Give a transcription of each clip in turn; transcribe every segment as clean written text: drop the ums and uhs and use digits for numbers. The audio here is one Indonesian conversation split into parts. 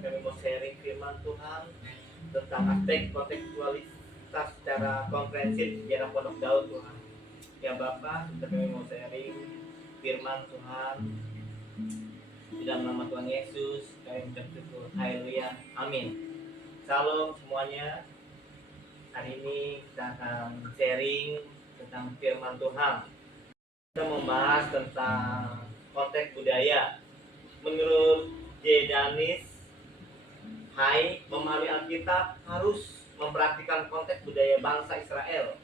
kami mau sharing firman Tuhan tentang aspek kontekstualitas secara komprehensif sejarah Pondok Daud Tuhan. Ya Bapak, kita kami mau sharing firman Tuhan di dalam nama Tuhan Yesus. Kami mengucap syukur. Haleluya. Amin. Salam semuanya. Hari ini kita akan sharing tentang firman Tuhan. Kita membahas tentang konteks budaya. Menurut J. Danis Hai, memahami Alkitab harus memperhatikan konteks budaya bangsa Israel.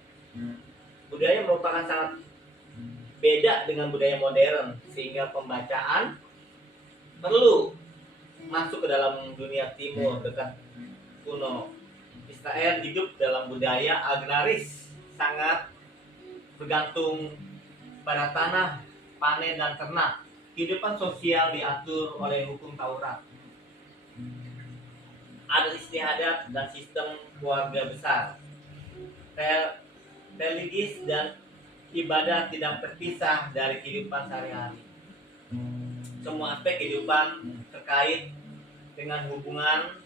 Budaya merupakan sangat beda dengan budaya modern, sehingga pembacaan perlu masuk ke dalam dunia timur dekat kuno. Israel hidup dalam budaya agraris, sangat bergantung pada tanah, panen dan ternak. Kehidupan sosial diatur oleh hukum Taurat. Adat istiadat dan sistem keluarga besar. Religis dan ibadah tidak terpisah dari kehidupan sehari-hari. Semua aspek kehidupan terkait dengan hubungan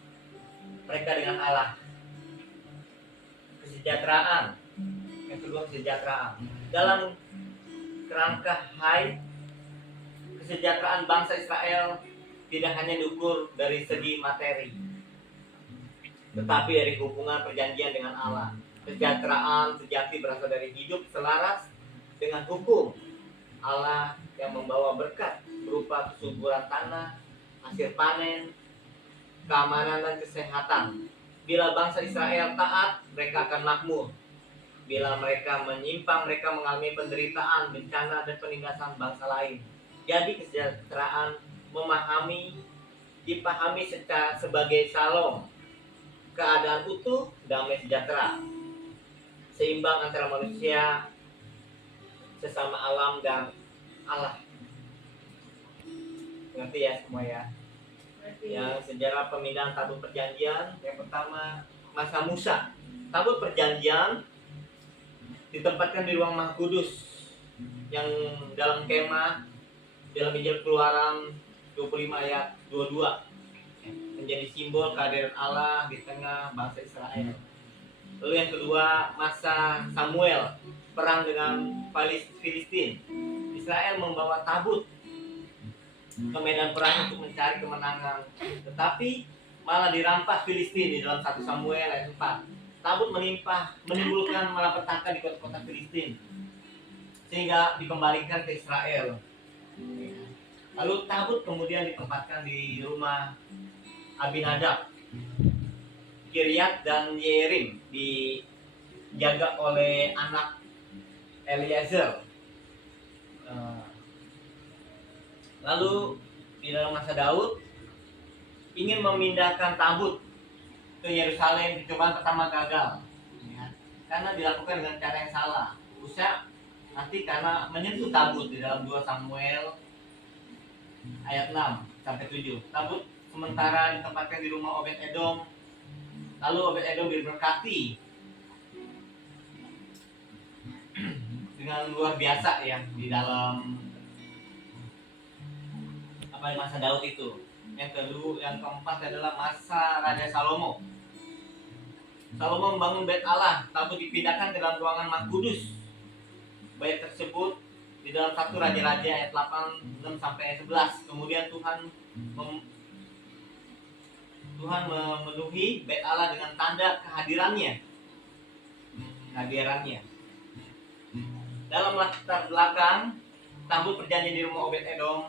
mereka dengan Allah. Kesejahteraan. Yang kedua, kesejahteraan. Dalam kerangka Hai, kesejahteraan bangsa Israel tidak hanya diukur dari segi materi, tetapi dari hubungan perjanjian dengan Allah. Kesejahteraan sejati berasal dari hidup selaras dengan hukum Allah yang membawa berkat berupa kesuburan tanah, hasil panen, keamanan dan kesehatan. Bila bangsa Israel taat, mereka akan makmur. Bila mereka menyimpang, mereka mengalami penderitaan, bencana dan penindasan bangsa lain. Jadi kesejahteraan dipahami sebagai shalom, keadaan utuh, damai sejahtera, seimbang antara manusia, sesama alam dan Allah. Ngerti ya semua ya? Yang sejarah pemindahan tabut perjanjian, yang pertama masa Musa. Tabut perjanjian ditempatkan di ruang Maha Kudus yang dalam kemah dalam Injil Keluaran 25 ayat 22, menjadi simbol kehadiran Allah di tengah bangsa Israel. Lalu yang kedua, masa Samuel, perang dengan Filistin. Israel membawa tabut ke medan perang untuk mencari kemenangan, tetapi malah dirampas Filistin di dalam 1 Samuel ayat 4. Tabut menimbulkan malapetaka di kota-kota Filistin, sehingga dikembalikan ke Israel. Lalu tabut kemudian ditempatkan di rumah Abinadab, Kiryat dan Yerim, dijaga oleh anak Eliezer. Lalu di dalam masa Daud ingin memindahkan tabut ke Yerusalem, percobaan pertama gagal, ya, karena dilakukan dengan cara yang salah. Usha nanti karena menyentuh tabut di dalam 2 Samuel ayat 6 sampai 7. Tabut sementara ditempatkan di rumah Obed Edom. Lalu Obed Edom diberkati dengan luar biasa ya di dalam masa Daud itu. Yang keempat adalah masa Raja Salomo. Salomo membangun bait Allah. Tabut dipindahkan ke dalam ruangan Maha Kudus. Bait tersebut di dalam 1 Raja-Raja ayat 8, 6 sampai ayat 11. Kemudian Tuhan memenuhi bait Allah dengan tanda kehadirannya. Dalam latar belakang tabut perjanjian di rumah Obed Edom.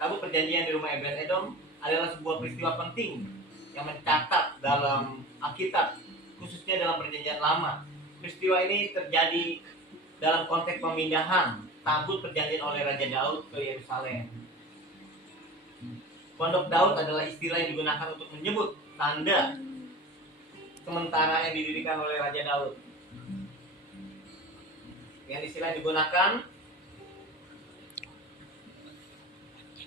Tabut perjanjian di rumah Obed Edom adalah sebuah peristiwa penting yang mencatat dalam Alkitab, khususnya dalam perjanjian lama. Peristiwa ini terjadi dalam konteks pemindahan tabut perjanjian oleh Raja Daud ke Yerusalem. Pondok Daud adalah istilah yang digunakan untuk menyebut tanda sementara yang didirikan oleh Raja Daud. Yang istilah yang digunakan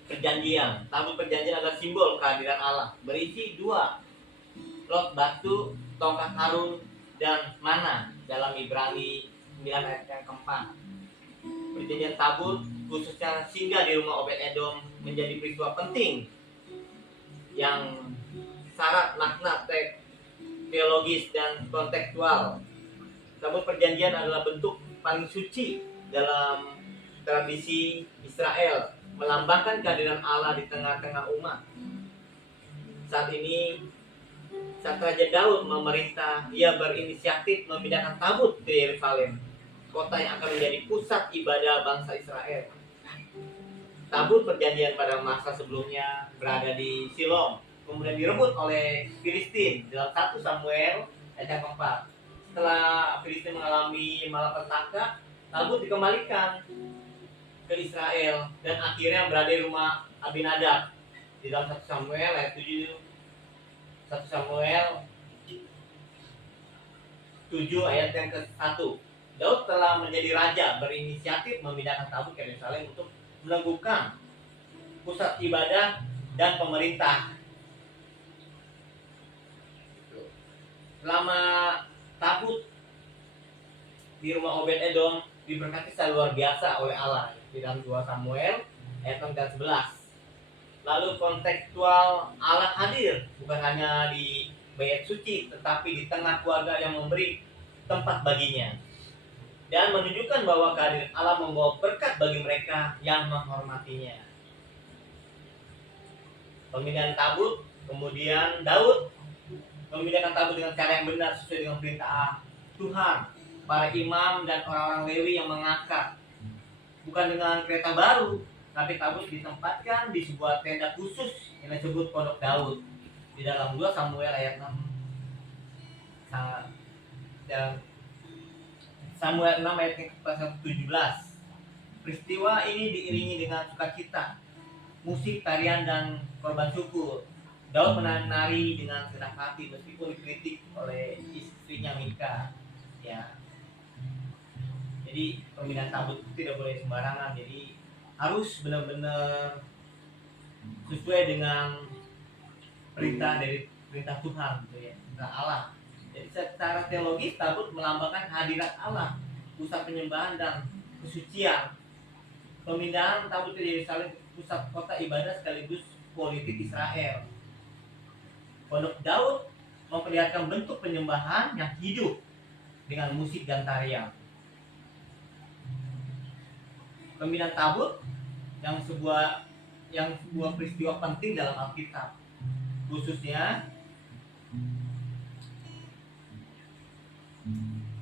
perjanjian. Tabut perjanjian adalah simbol kehadiran Allah, berisi 2 lot batu, tongkat Harun dan mana dalam Ibrani 9 ayat yang keempat. Perjanjian tabut khususnya singgah di rumah Obed Edom menjadi peristiwa penting yang syarat makna teologis dan kontekstual. Tabut perjanjian adalah bentuk paling suci dalam tradisi Israel, melambangkan kehadiran Allah di tengah-tengah umat. Saat ini, saat Raja Daud memerintah, ia berinisiatif memindahkan tabut ke Yerusalem, kota yang akan menjadi pusat ibadah bangsa Israel. Tabut perjanjian pada masa sebelumnya berada di Silom, kemudian direbut oleh Filistin dalam 1 Samuel ayat yang keempat. Setelah Filistin mengalami malapetaka, tabut dikembalikan ke Israel dan akhirnya berada di rumah Abinadab di dalam 1 Samuel ayat 7. 1 Samuel 7 ayat yang ke-1. Daud telah menjadi raja, berinisiatif memindahkan tabut ke Yerusalem untuk meneguhkan pusat ibadah dan pemerintah. Selama tabut di rumah Obed-Edom diberkati secara luar biasa oleh Allah di dalam 2 Samuel ayat 11. Lalu kontekstual Allah hadir bukan hanya di bait suci, tetapi di tengah keluarga yang memberi tempat baginya, dan menunjukkan bahwa kehadiran Allah membawa berkat bagi mereka yang menghormatinya. Pemindahan tabut, kemudian Daud memindahkan tabut dengan cara yang benar sesuai dengan perintah Tuhan. Para imam dan orang-orang Lewi yang mengangkat, bukan dengan kereta baru, tapi tabut ditempatkan di sebuah tenda khusus yang disebut Pondok Daud di dalam 2 Samuel ayat 6. Dan Samuel 6 ayat ke-17. Peristiwa ini diiringi dengan sukacita, musik, tarian, dan korban syukur. Daud menari dengan senang hati meskipun dikritik oleh istrinya Mika. Ya. Jadi pemindahan tabut itu tidak boleh sembarangan. Jadi harus benar-benar sesuai dengan perintah Tuhan, gitu ya, perintah Allah. Jadi secara teologis tabut melambangkan hadirat Allah, pusat penyembahan dan kesucian. Pemindahan tabut ke Yerusalem, pusat kota ibadah sekaligus politik Israel. Pondok Daud memperlihatkan bentuk penyembahan yang hidup dengan musik dan tarian. Pemindahan tabut yang sebuah peristiwa penting dalam Alkitab, khususnya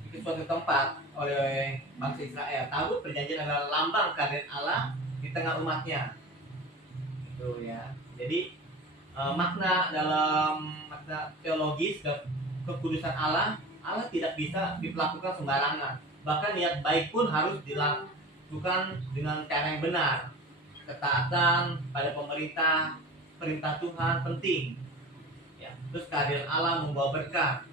di suatu tempat oleh bangsa Israel. Tabut perjanjian adalah lambang kehadiran Allah di tengah umatnya. Itu ya. Jadi makna teologis dan kekudusan Allah tidak bisa dilakukan sembarangan. Bahkan niat baik pun harus dilakukan dengan cara yang benar. Ketaatan pada perintah Tuhan penting. Ya. Terus kehadiran Allah membawa berkat.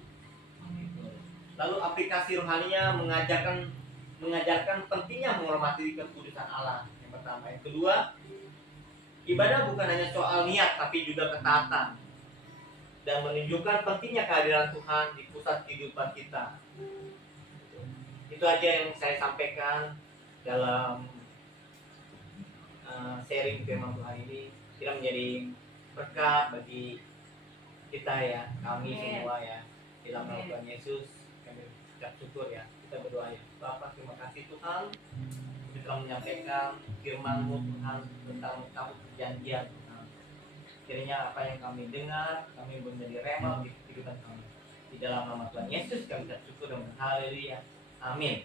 Lalu aplikasi rohaninya mengajarkan pentingnya menghormati kekudusan Allah. Yang pertama, yang kedua, ibadah bukan hanya soal niat tapi juga ketaatan dan menunjukkan pentingnya kehadiran Tuhan di pusat kehidupan kita. Itu aja yang saya sampaikan dalam sharing firman Tuhan ini. Tidak menjadi berkat bagi kita ya, kami semua ya. Dalam nama Tuhan Yesus kami ucap syukur ya. Kita berdoa ya. Bapa, terima kasih Tuhan telah menyampaikan firman-Mu Tuhan tentang tabut perjanjian Tuhan. Kiranya apa yang kami dengar, kami menjadi rema bagi kehidupan kami. Di dalam nama Tuhan Yesus kami ucap syukur dan haleluya. Amin.